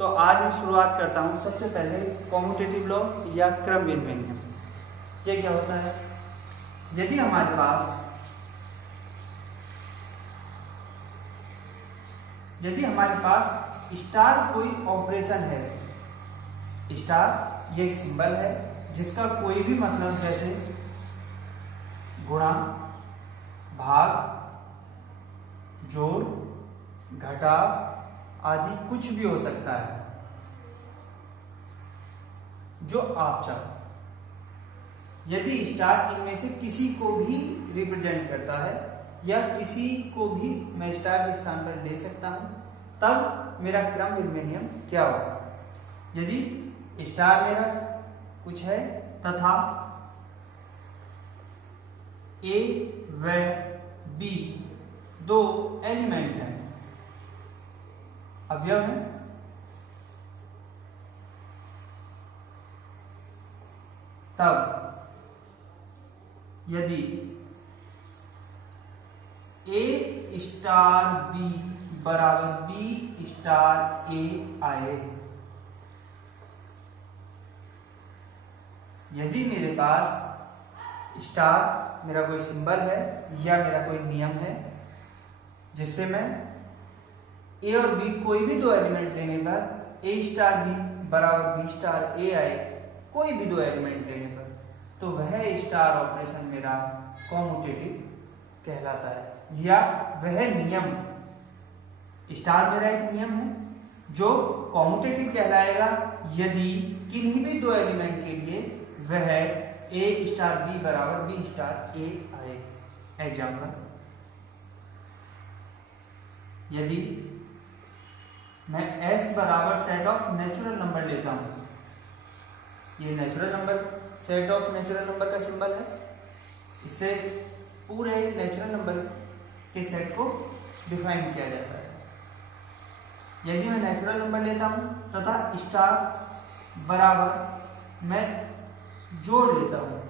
तो आज मैं शुरुआत करता हूँ सबसे पहले कॉम्यूटेटिव लॉ या क्रम विनिमय। ये क्या होता है? यदि हमारे पास स्टार कोई ऑपरेशन है, स्टार ये एक सिंबल है जिसका कोई भी मतलब जैसे गुणा, भाग, जोड़, घटाव आदि कुछ भी हो सकता है जो आप चाहो। यदि स्टार इनमें से किसी को भी रिप्रेजेंट करता है या किसी को भी मैं स्टार के स्थान पर ले सकता हूं, तब मेरा क्रम विनिमय नियम क्या होगा? यदि स्टार मेरा कुछ है तथा ए व बी दो एलिमेंट हैं, अवयव है, तब यदि ए स्टार बी बराबर बी स्टार ए आए, यदि मेरे पास स्टार मेरा कोई सिंबल है या मेरा कोई नियम है जिससे मैं ए और बी कोई भी दो एलिमेंट लेने पर ए स्टार बी बराबर बी स्टार ए आए, कोई भी दो एलिमेंट लेने पर, तो वह स्टार ऑपरेशन मेरा कॉम्यूटेटिव कहलाता है। या वह नियम, स्टार मेरा एक नियम है जो कॉम्यूटेटिव कहलाएगा यदि किन्हीं भी दो एलिमेंट के लिए वह ए स्टार बी बराबर बी स्टार ए आए। एग्जाम्पल, यदि मैं s बराबर सेट ऑफ नेचुरल नंबर लेता हूं, ये natural number, set of natural number का सिंबल है, इससे पूरे नेचुरल नंबर के सेट को डिफाइन किया जाता है। यदि मैं नेचुरल नंबर लेता हूं तथा स्टार बराबर मैं जोड़ लेता हूं,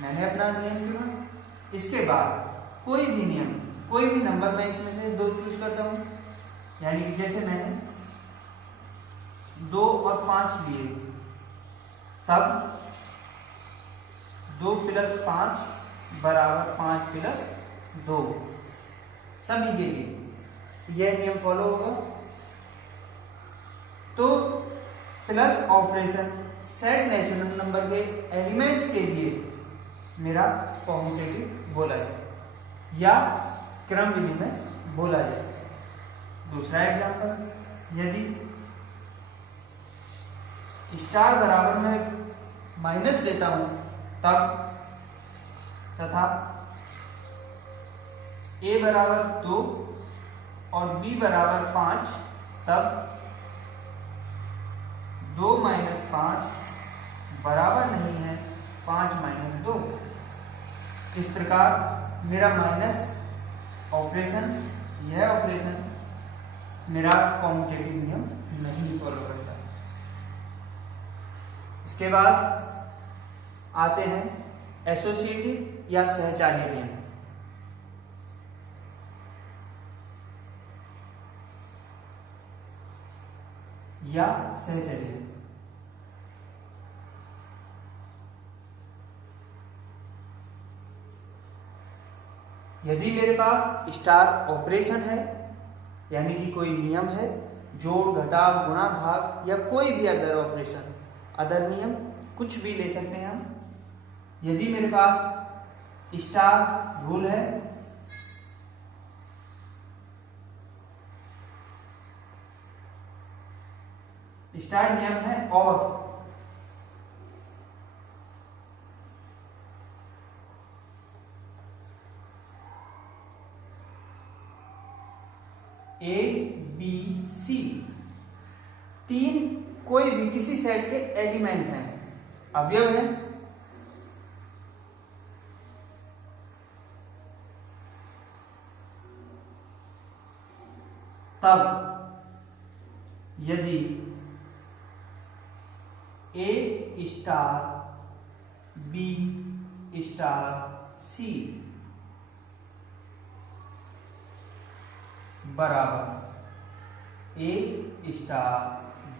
मैंने अपना नियम चुना, इसके बाद कोई भी नियम, कोई भी नंबर मैं इसमें से दो चूज करता हूं, यानी कि जैसे मैंने 2 और 5 लिए, तब 2 + 5 बराबर 5 + 2 सभी के लिए यह नियम फॉलो होगा। तो plus operation set natural number के एलिमेंट्स के लिए मेरा कॉम्यूटेटिव बोला जाए या क्रम विनिमय बोला जाए। दूसरा एग्जांपल, यदि स्टार बराबर मैं माइनस लेता हूं तब तथा a बराबर 2 और b बराबर 5, तब 2 - 5 बराबर नहीं है 5 - 2। इस प्रकार मेरा माइनस ऑपरेशन, यह ऑपरेशन मेरा कॉम्यूटेटिव नियम नहीं फॉलो करता। इसके बाद आते हैं एसोसिएटिव या सहचारी नियम। या सहचर्य, यदि मेरे पास स्टार ऑपरेशन है, यानी कि कोई नियम है, जोड़, घटाव, गुणा, भाग या कोई भी अदर ऑपरेशन, अदर नियम कुछ भी ले सकते हैं हम। यदि मेरे पास स्टार रूल है, स्टार नियम है और ए बी सी तीन कोई भी किसी सेट के एलिमेंट हैं, अवयव हैं, तब यदि A star B star C बराबर A star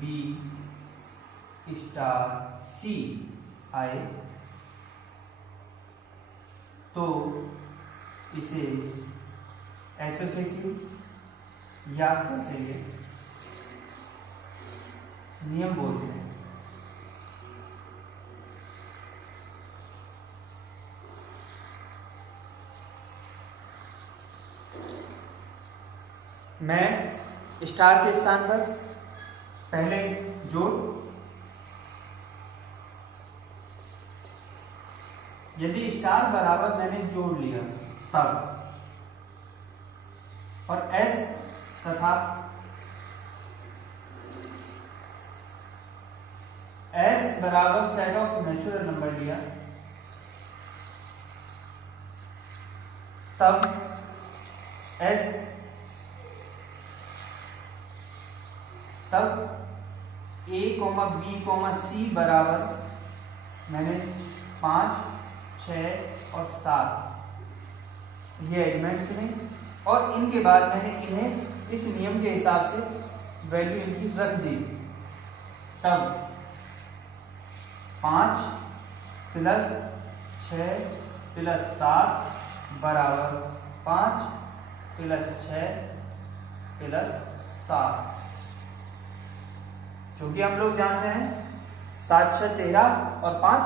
B star c आए तो इसे एसोसिएटिव या चलिए नियम बोलते हैं। मैं स्टार के स्थान पर पहले जोड़, यदि स्टार बराबर मैंने जोड़ लिया तब, और एस तथा एस बराबर सेट ऑफ नेचुरल नंबर लिया तब एस तब ए कोमा बी कोमा सी बराबर मैंने 5, 6 और 7 ये एलिमेंट चुने और इनके बाद मैंने इन्हें इस नियम के हिसाब से वैल्यू इनकी रख दी। तब 5 + 6 + 7 बराबर 5 + 6 + 7, जो कि हम लोग जानते हैं 7, 6, 13 और 5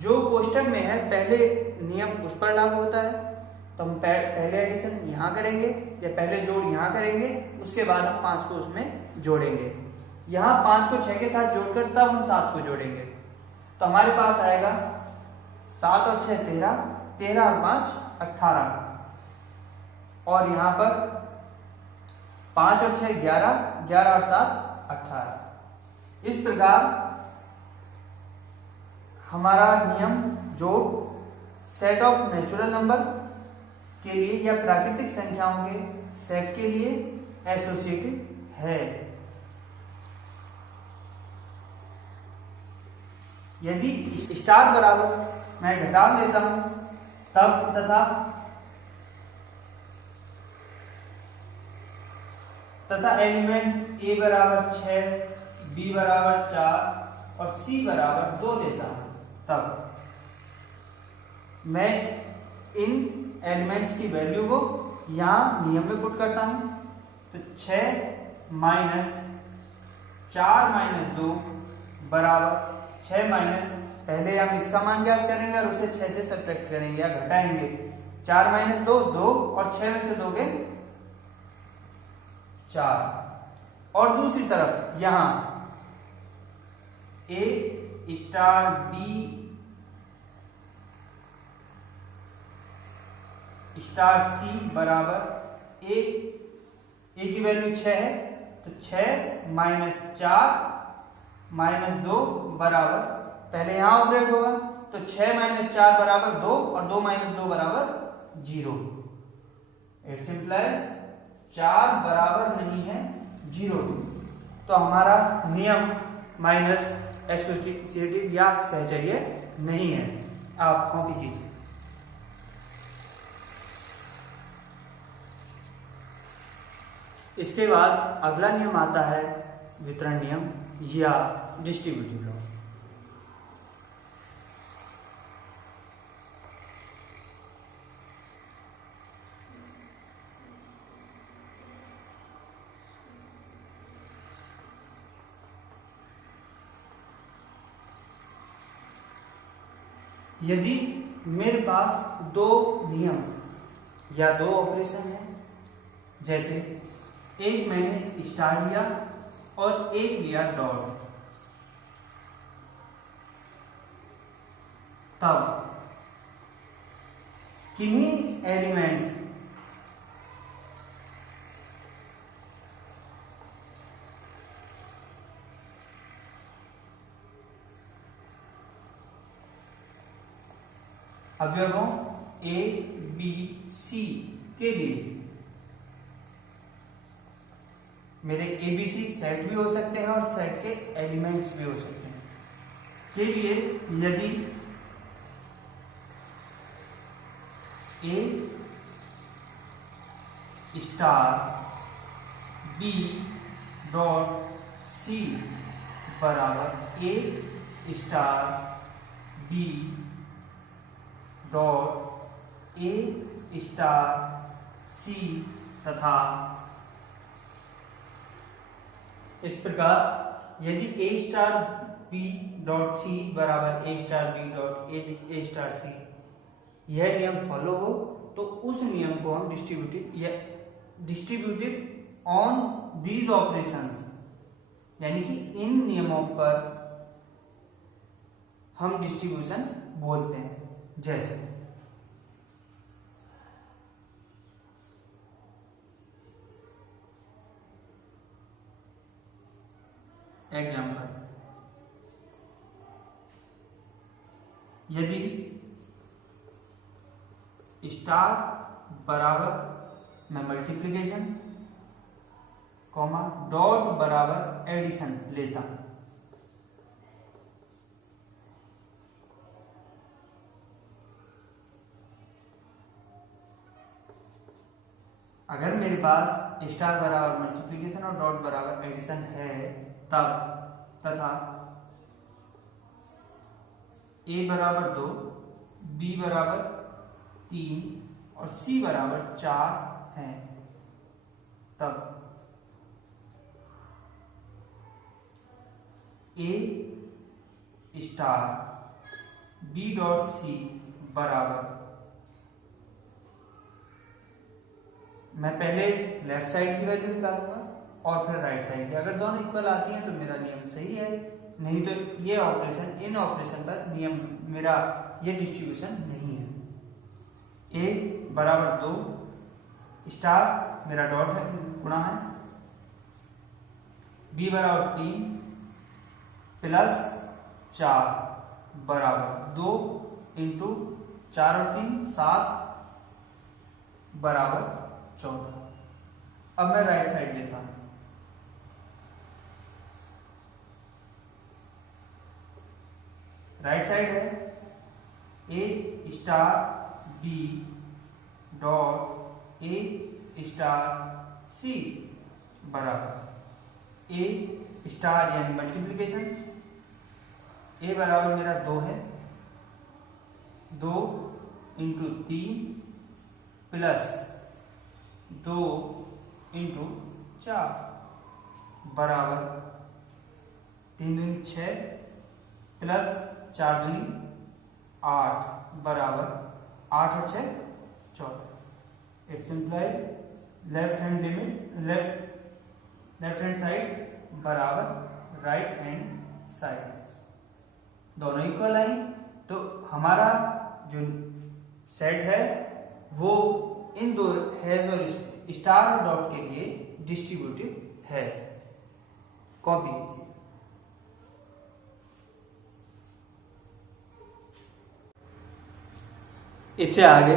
जो कोष्टक में है पहले नियम उस पर लागू होता है। तो हम पहले एडिशन यहाँ करेंगे या पहले जोड़ यहाँ करेंगे, उसके बाद हम 5 को उसमें जोड़ेंगे। यहाँ 5 को 6 के साथ जोड़कर तब हम 7 को जोड़ेंगे। तो हमारे पास आएगा 7 और 6 13, 13 और 5 18, और यहाँ पर 5 और 6 11, 11 और 7 18। इस प्रकार हमारा नियम जोड़ सेट ऑफ नेचुरल नंबर के लिए या प्राकृतिक संख्याओं के सेट के लिए एसोसिएटिव है। यदि स्टार बराबर मैं घटाव लेता हूं तब तथा एलिमेंट्स ए बराबर 6, बी बराबर 4 और सी बराबर 2 लेता हूं तब मैं इन एलिमेंट्स की वैल्यू को यहां नियम में पुट करता हूं। तो 6 - 4 - 2 बराबर 6 माइनस, पहले हम इसका मान ज्ञात करेंगे और उसे 6 से सब्ट्रैक्ट करेंगे या घटाएंगे। 4 - 2 2 और 6 में से दोगे 4। और दूसरी तरफ यहां ए स्टार बी स्टार सी बराबर ए की वैल्यू 6 है तो 6 - 4 - 2 बराबर, पहले यहां ऑपरेट होगा तो 6 - 4 बराबर 2 और 2 - 2 बराबर 0। इट्स इंप्लाइज 4 बराबर नहीं है 0। तो हमारा नियम माइनस एसोसिएटिव या सहचर्य नहीं है। आप कॉपी कीजिए। इसके बाद अगला नियम आता है वितरण नियम या डिस्ट्रीब्यूटिव लॉ। यदि मेरे पास 2 नियम या 2 ऑपरेशन है, जैसे एक मैंने स्टार लिया और एक लिया डॉट, तब किन्हीं एलिमेंट्स अवयवों ए बी सी के लिए, मेरे एबीसी सेट भी हो सकते हैं और सेट के एलिमेंट्स भी हो सकते हैं, के लिए यदि A star B dot C बराबर A star B dot A star C तथा इस प्रकार यदि A star B dot C बराबर A star B dot A star C यह नियम फॉलो हो तो उस नियम को हम डिस्ट्रीब्यूटिव ऑन दीज ऑपरेशंस यानी कि इन नियमों पर हम डिस्ट्रीब्यूशन बोलते हैं। जैसे एग्जाम्पल, यदि स्टार बराबर मैं मल्टीप्लिकेशन कॉमा डॉट बराबर एडिशन लेता हूं, अगर मेरे पास स्टार बराबर मल्टीप्लिकेशन और डॉट बराबर एडिशन है तब तथा ए बराबर 2 बी बराबर 3 और सी बराबर 4 है तब ए स्टार बी डॉट सी बराबर, मैं पहले लेफ्ट साइड की वैल्यू निकालूंगा और फिर राइट साइड की, अगर दोनों इक्वल आती हैं तो मेरा नियम सही है, नहीं तो ये ऑपरेशन इन ऑपरेशन पर नियम मेरा ये डिस्ट्रीब्यूशन नहीं है। ए बराबर 2 स्टार मेरा डॉट है गुणा है, बी बराबर 3 प्लस 4 बराबर 2 इंटू 4 और 3 7 बराबर 14। अब मैं राइट साइड लेता हूं, राइट साइड है A star B dot A star C बराबर ए स्टार यानी मल्टीप्लिकेशन, ए बराबर मेरा 2 है, 2 इंटू 3 प्लस 2 इंटू 4 बराबर 3 दूनी 6 प्लस 4 दूनी 8 बराबर 8 और 6 14। It's implies left hand limit left hand side बराबर राइट हैंड साइड, दोनों इक्वल आई तो हमारा जो सेट है वो इन दो हैज और स्टार और डॉट के लिए डिस्ट्रीब्यूटिव है। कॉपी कीजिए। इससे आगे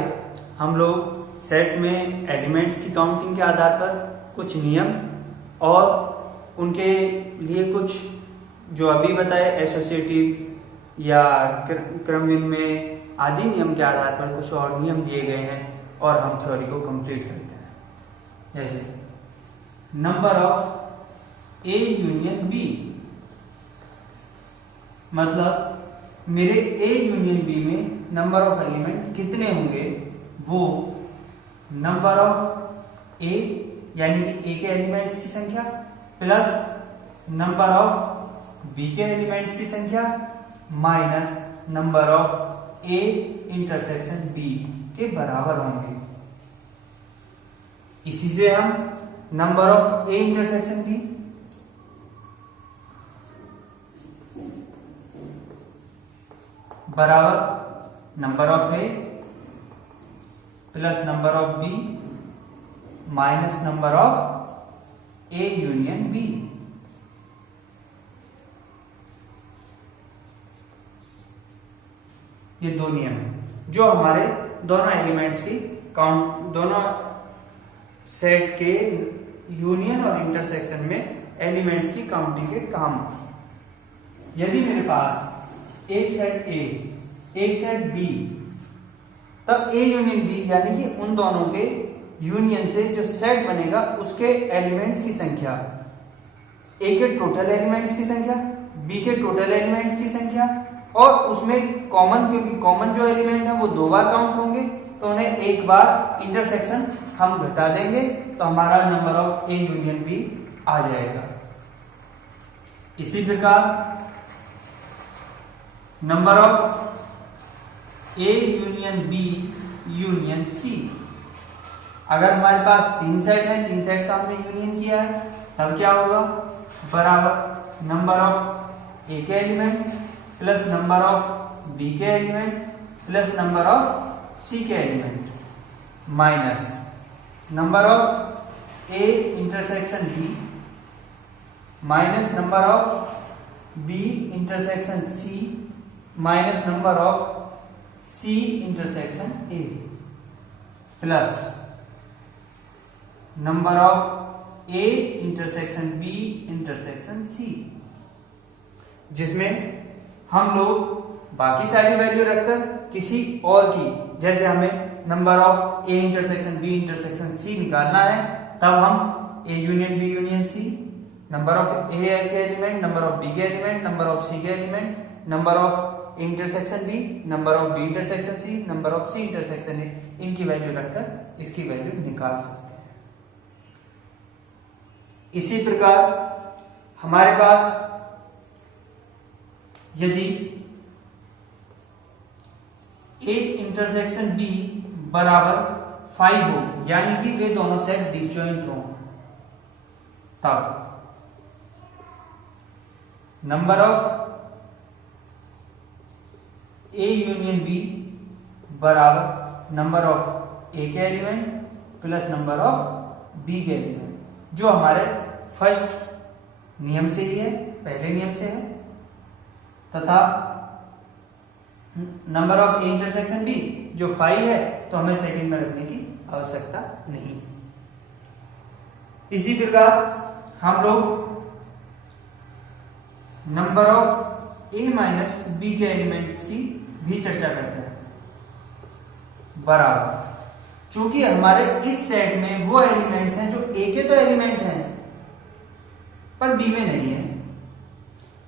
हम लोग सेट में एलिमेंट्स की काउंटिंग के आधार पर कुछ नियम और उनके लिए कुछ जो अभी बताए एसोसिएटिव या क्रमविन में आदि नियम के आधार पर कुछ और नियम दिए गए हैं और हम थ्योरी को कंप्लीट करते हैं। जैसे number of A union B, मतलब मेरे ए यूनियन बी में नंबर ऑफ एलिमेंट कितने होंगे, वो नंबर ऑफ ए यानी कि ए के एलिमेंट्स की संख्या प्लस नंबर ऑफ बी के एलिमेंट्स की संख्या minus number of A intersection B के बराबर होंगे। इसी से हम number of A intersection B बराबर number of A plus number of B minus number of A union B. ये दो नियम जो हमारे दोनों एलिमेंट्स की काउंट, दोनों सेट के यूनियन और इंटरसेक्शन में एलिमेंट्स की काउंटिंग के काम। यदि मेरे पास एक सेट ए एक सेट बी, तब ए यूनियन बी यानी कि उन दोनों के यूनियन से जो सेट बनेगा उसके एलिमेंट्स की संख्या ए के टोटल एलिमेंट्स की संख्या, बी के टोटल एलिमेंट्स की संख्या, और उसमें कॉमन, क्योंकि कॉमन जो एलिमेंट है वो 2 बार काउंट होंगे तो उन्हें एक बार इंटरसेक्शन हम घटा देंगे तो हमारा number of A union B आ जाएगा। इसी प्रकार number of A union B union C, अगर हमारे पास 3 सेट है, 3 सेट का हमने यूनियन किया है, तब क्या होगा, बराबर नंबर ऑफ ए के element plus number of B के element plus number of C के element minus number of A intersection B minus number of B intersection C minus number of C intersection A plus number of A intersection B intersection C, जिसमें हम लोग बाकी सारी value रखकर किसी और की, जैसे हमें number of A intersection B intersection C निकालना है, तब हम A union B union C, number of A के एलिमेंट, नंबर ऑफ बी के एलिमेंट, नंबर ऑफ सी के element, number of intersection B, number of B intersection C, number of C intersection A, इनकी value रखकर इसकी value निकाल सकते हैं। इसी प्रकार हमारे पास यदि ए इंटरसेक्शन बी बराबर 5 हो, यानी कि वे दोनों सेट डिसजॉइंट हो, तब number of A union B बराबर नंबर ऑफ ए के element plus number of B के एलिमेंट, जो हमारे फर्स्ट नियम से ही है, पहले नियम से है, तथा number of A intersection B जो 5 है, तो हमें सेकंड में रखने की आवश्यकता नहीं है। इसी प्रकार हम लोग number of A minus B के एलिमेंट्स की भी चर्चा करते हैं, बराबर चूंकि हमारे इस सेट में वो एलिमेंट्स हैं जो ए के तो एलिमेंट हैं पर बी में नहीं है,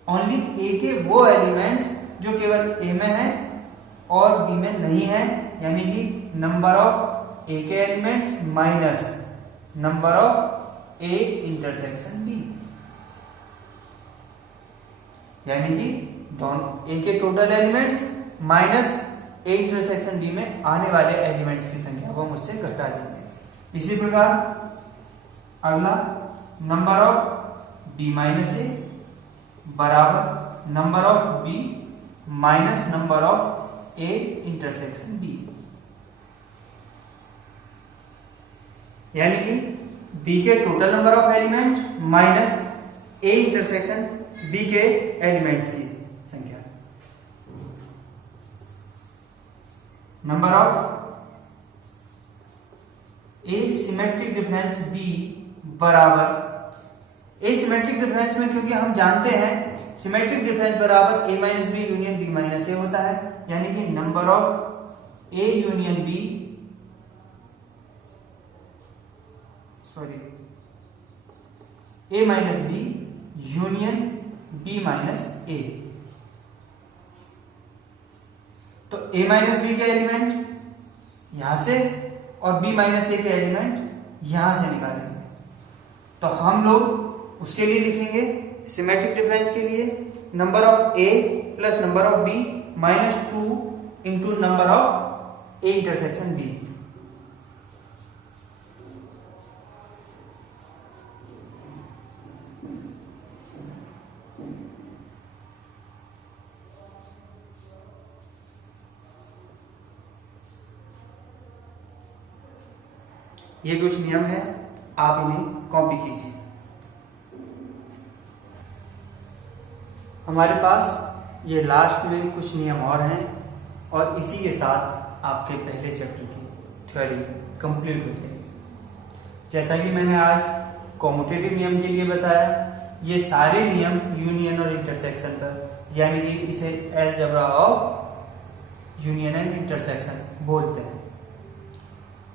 ओनली ए के वो एलिमेंट्स जो केवल ए में है और बी में नहीं है, यानी कि नंबर ऑफ ए के elements minus number of A intersection B, यानी कि दोनों ए के total elements minus A intersection B में आने वाले एलिमेंट्स की संख्या को हम उससे घटा देंगे। इसी प्रकार अगला number of B minus A बराबर number of B minus number of A intersection B, यानी कि बी के total number of element minus A intersection B के एलिमेंट्स की संख्या। Number of A symmetric difference B बराबर, ए सिमेट्रिक डिफरेंस में क्योंकि हम जानते हैं सिमेट्रिक डिफरेंस बराबर A minus B union B minus A होता है, यानी कि number of A union B, sorry A minus B union B minus A, तो ए माइनस बी के एलिमेंट यहां से और बी माइनस ए के एलिमेंट यहां से निकालेंगे, तो हम लोग उसके लिए लिखेंगे सिमेट्रिक डिफरेंस के लिए number of A plus number of B minus 2 into number of A intersection B. ये कुछ नियम है, आप इन्हें कॉपी कीजिए। हमारे पास ये लास्ट में कुछ नियम और हैं और इसी के साथ आपके पहले चैप्टर की थ्योरी कंप्लीट हो जाएगी। जैसा कि मैंने आज कॉम्यूटेटिव नियम के लिए बताया, ये सारे नियम यूनियन और इंटरसेक्शन पर, यानी कि इसे algebra of union and intersection बोलते हैं।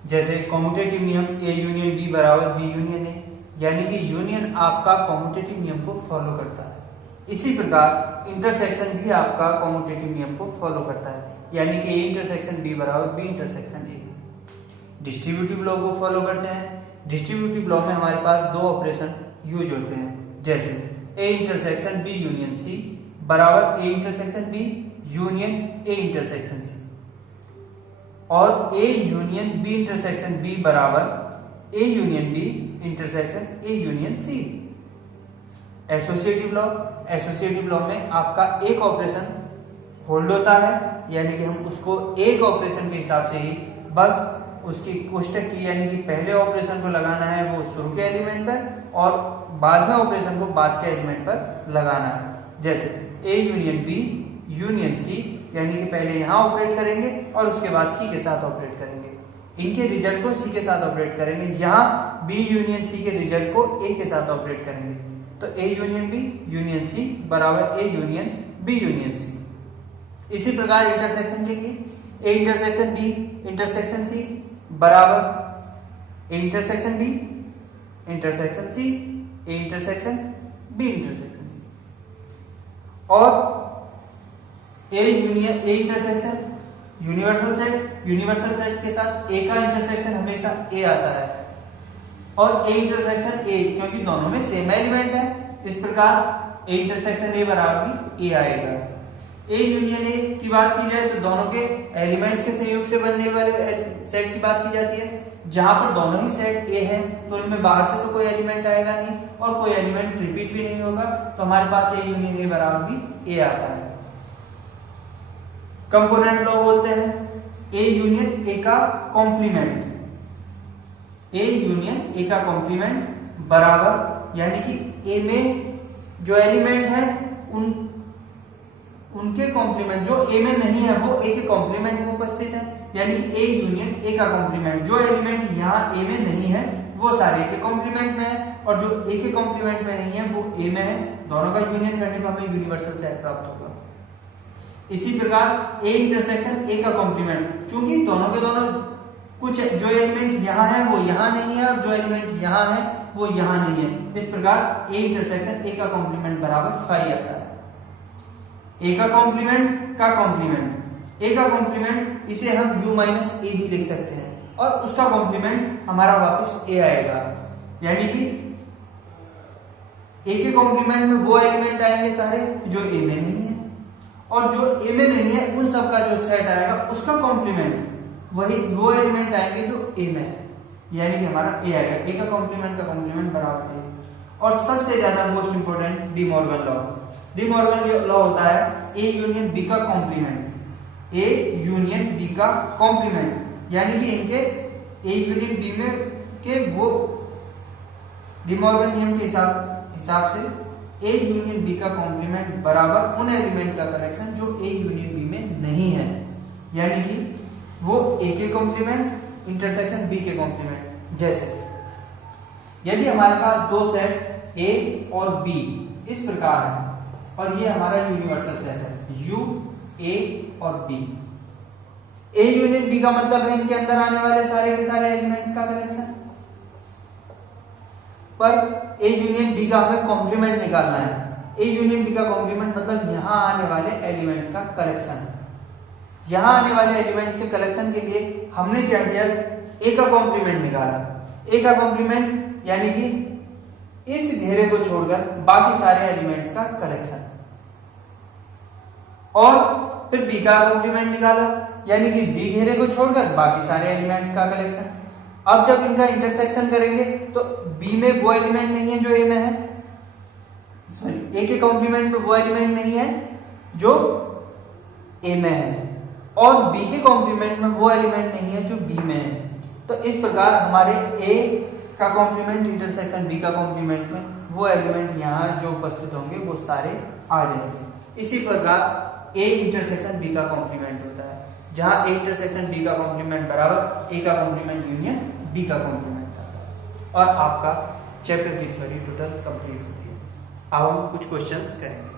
जैसे कॉम्यूटेटिव नियम ए यूनियन बी बराबर बी यूनियन ए, यानी कि यूनियन आपका कॉम्यूटेटिव नियम को फॉलो करता है। इसी प्रकार इंटरसेक्शन भी आपका कॉम्यूटेटिव नियम को फॉलो करता है, यानी कि A इंटरसेक्शन B बराबर B intersection A। Distributive law को फॉलो करते हैं। डिस्ट्रीब्यूटिव लॉ में हमारे पास दो ऑपरेशन यूज होते हैं, जैसे A intersection B union C बराबर A intersection B union A intersection C, और A union B intersection B बराबर A union B intersection A union C। Associative law, associative law में आपका एक ऑपरेशन होल्ड होता है, यानी कि हम उसको एक ऑपरेशन के हिसाब से ही बस उसकी कोष्टक की यानी कि पहले ऑपरेशन को लगाना है वो शुरू के एलिमेंट पर और बाद में ऑपरेशन को बाद के एलिमेंट पर लगाना है। जैसे A union B union C, यानी कि पहले यहाँ ऑपरेट करेंगे और उसके बाद C के साथ ऑपरेट करेंगे, इनके रिजल्ट को C के साथ ऑपरेट करेंगे, यहाँ B यूनियन C के रिजल्ट को A के साथ ऑपरेट करेंगे, तो A union B union C बराबर A union B union C। इसी प्रकार इंटरसेक्शन के लिए A intersection B intersection C बराबर A intersection B intersection C A intersection B intersection C, और A union A intersection universal set के साथ A का इंटरसेक्शन हमेशा A आता है, और A इंटरसेक्शन A क्योंकि दोनों में सेम एलिमेंट है, इस प्रकार A इंटरसेक्शन A बराबर भी A आएगा। A यूनियन A की बात की जाए तो दोनों के एलिमेंट्स के संयोग से बनने वाले सेट की बात की जाती है। जहां पर दोनों ही सेट A है तो इनमें बाहर से तो कोई एलिमेंट आएगा नहीं और कोई एलिमेंट रिपीट भी नहीं होगा, तो हमारे पास A यूनियन A बराबर भी A आता है। कंपोनेंट लॉ बोलते हैं A यूनियन A का कॉम्प्लीमेंट, A यूनियन A का कॉम्प्लीमेंट बराबर, यानी कि A में जो एलिमेंट है उनके कॉम्प्लीमेंट जो A में नहीं है वो A के कॉम्प्लीमेंट में उपस्थित है, यानी कि A यूनियन A का कॉम्प्लीमेंट, जो एलिमेंट यहाँ A में नहीं है वो सारे A के कॉम्प्लीमेंट में है, और जो A के कॉम्प्लीमेंट में नहीं है वो A में है। दोनों का यूनियन करने पर हमें यूनिवर्सल सेट प्राप्त होगा। इसी प्रकार A इंटरसेक्शन A का कॉम्प्लीमेंट, चूंकि दोनों के दोनों कुछ जो एलिमेंट यहाँ है वो यहाँ नहीं है और जो एलिमेंट यहाँ है वो यहाँ नहीं है, इस प्रकार A इंटरसेक्शन A का कॉम्प्लीमेंट बराबर 5 आता है। A का कॉम्प्लीमेंट का कॉम्प्लीमेंट, A का कॉम्प्लीमेंट इसे हम U माइनस A भी लिख सकते हैं, और उसका कॉम्प्लीमेंट हमारा वापस A आएगा, यानी कि A के कॉम्प्लीमेंट में वो एलिमेंट आएंगे सारे जो A में नहीं है, और जो A में नहीं है उन सब का जो सेट आएगा उसका कॉम्प्लीमेंट वही वो एलिमेंट आएंगे जो A में है, यानी कि हमारा A आएगा। A का कॉम्प्लीमेंट बराबर A। और सबसे ज्यादा most important De Morgan law, De Morgan law होता है A यूनियन B का कॉम्प्लीमेंट, A यूनियन B का कॉम्प्लीमेंट, यानी कि इनके A यूनियन B में के वो डी मॉर्गन नियम के हिसाब से A यूनियन B का कॉम्प्लीमेंट बराबर उन एलिमेंट का करेक्शन जो A यूनियन B में नहीं है, यानी कि वो A के कॉम्प्लीमेंट इंटरसेक्शन B के कॉम्प्लीमेंट। जैसे यदि हमारे पास दो सेट A और B इस प्रकार है और ये हमारा यूनिवर्सल सेट है U A और B, A यूनियन B का मतलब है इनके अंदर आने वाले सारे के सारे एलिमेंट्स का कलेक्शन, पर A यूनियन B का हमें कॉम्प्लीमेंट निकालना है। A यूनियन B का कॉम्प्लीमेंट मतलब यहाँ आने वाले एलिमेंट्स का कलेक्शन। यहाँ आने वाले एलिमेंट्स के कलेक्शन के लिए हमने क्या किया, A का कॉम्प्लीमेंट निकाला। A का कॉम्प्लीमेंट यानी कि इस घेरे को छोड़कर बाकी सारे एलिमेंट्स का कलेक्शन, और फिर B का कॉम्प्लीमेंट निकाला, यानी कि B घेरे को छोड़कर बाकी सारे एलिमेंट्स का कलेक्शन। अब जब इनका इंटरसेक्शन करेंगे तो B में वो एलिमेंट नहीं है जो A में है, सॉरी A के कॉम्प्लीमेंट में वो एलिमेंट नहीं है जो A में है, और B के कॉम्प्लीमेंट में वो एलिमेंट नहीं है जो B में है। तो इस प्रकार हमारे A का कॉम्प्लीमेंट इंटरसेक्शन B का कॉम्प्लीमेंट में वो एलिमेंट यहाँ जो उपस्थित होंगे वो सारे आ जाएंगे। इसी प्रकार A इंटरसेक्शन B का कॉम्प्लीमेंट होता है, जहां A इंटरसेक्शन B का कॉम्प्लीमेंट बराबर A का कॉम्प्लीमेंट यूनियन B का कॉम्प्लीमेंट आता है, और आपका चैप्टर की थ्योरी टोटल कंप्लीट होती है। अब हम कुछ क्वेश्चंस करेंगे।